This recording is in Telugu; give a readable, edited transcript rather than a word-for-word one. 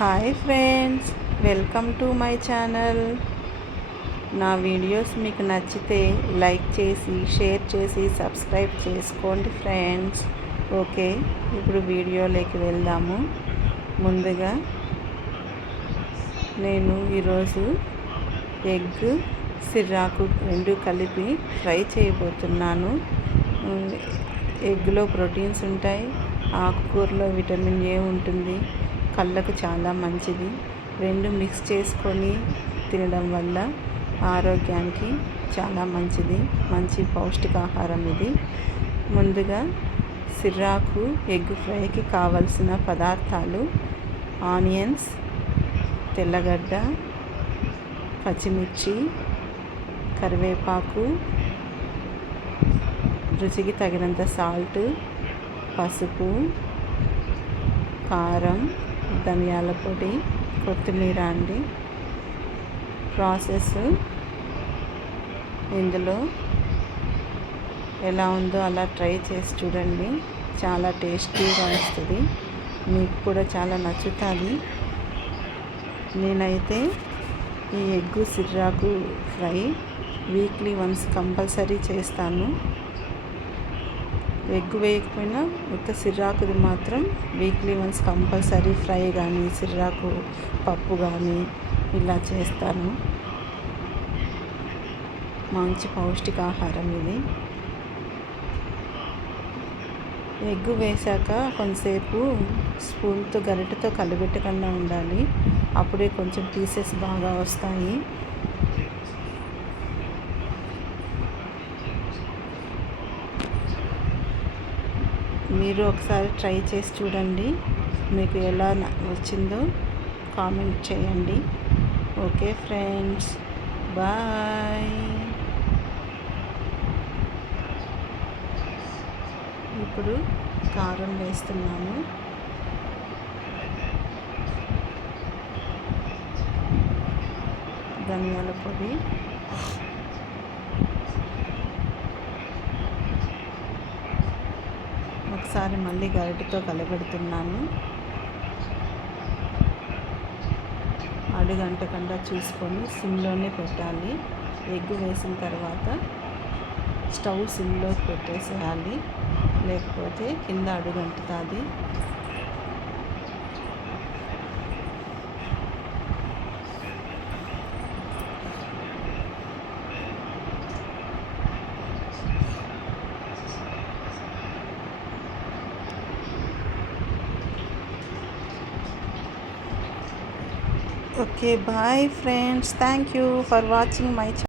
Hi friends, welcome to my channel. నా వీడియోస్ మీకు నచ్చితే లైక్ చేసి షేర్ చేసి సబ్స్క్రైబ్ చేసుకోండి ఫ్రెండ్స్. ఓకే, ఇప్పుడు వీడియోలోకి వెళ్దాము. ముందుగా నేను ఈరోజు ఎగ్ సిర్రాకు రెండు కలిపి ఫ్రై చేయబోతున్నాను. ఎగ్లో ప్రోటీన్స్ ఉంటాయి, ఆకుకూరలో విటమిన్ ఏ ఉంటుంది, కళ్ళకు చాలా మంచిది. రెండు మిక్స్ చేసుకొని తినడం వల్ల ఆరోగ్యానికి చాలా మంచిది, మంచి పౌష్టికాహారం ఇది. ముందుగా సిర్రాకు ఎగ్ ఫ్రైకి కావలసిన పదార్థాలు: ఆనియన్స్, తెల్లగడ్డ, పచ్చిమిర్చి, కరివేపాకు, రుచికి తగినంత సాల్ట్, పసుపు, కారం, ధనియాల పొడి, కొత్తిమీర అండి. ప్రాసెస్ ఇందులో ఎలా ఉందో అలా ట్రై చేసి చూడండి, చాలా టేస్టీగా వస్తుంది, మీకు కూడా చాలా నచ్చుతుంది. నేనైతే ఈ ఎగ్గు సిర్రాకు ఫ్రై వీక్లీ వన్స్ కంపల్సరీ చేస్తాను. ఎగ్ వేయకపోయినా ఉత్త సిర్రాకుది మాత్రం వీక్లీ వన్స్ కంపల్సరీ ఫ్రై కానీ సిర్రాకు పప్పు కానీ ఇలా చేస్తాను. మంచి పౌష్టికాహారం ఇది. ఎగ్ వేశాక కొంతసేపు స్పూన్తో గరిటెతో కలిపెట్టకుండా ఉండాలి, అప్పుడే కొంచెం పీసెస్ బాగా వస్తాయి. మీరు ఒకసారి ట్రై చేసి చూడండి, మీకు ఎలా వచ్చిందో కామెంట్ చేయండి. Okay friends, bye. ఇప్పుడు కారం వేస్తున్నాను. ధనియాల పొడి, ఒకసారి మళ్ళీ గరిటెతో కలబెడుతున్నాను. అడుగంటకుండా చూసుకొని సిమ్లోనే పెట్టాలి. ఎగ్ వేసిన తర్వాత స్టవ్ సిమ్లో పెట్టేసేయాలి, లేకపోతే కింద అడుగంటుతుంది. Okay, bye friends. Thank you for watching my channel.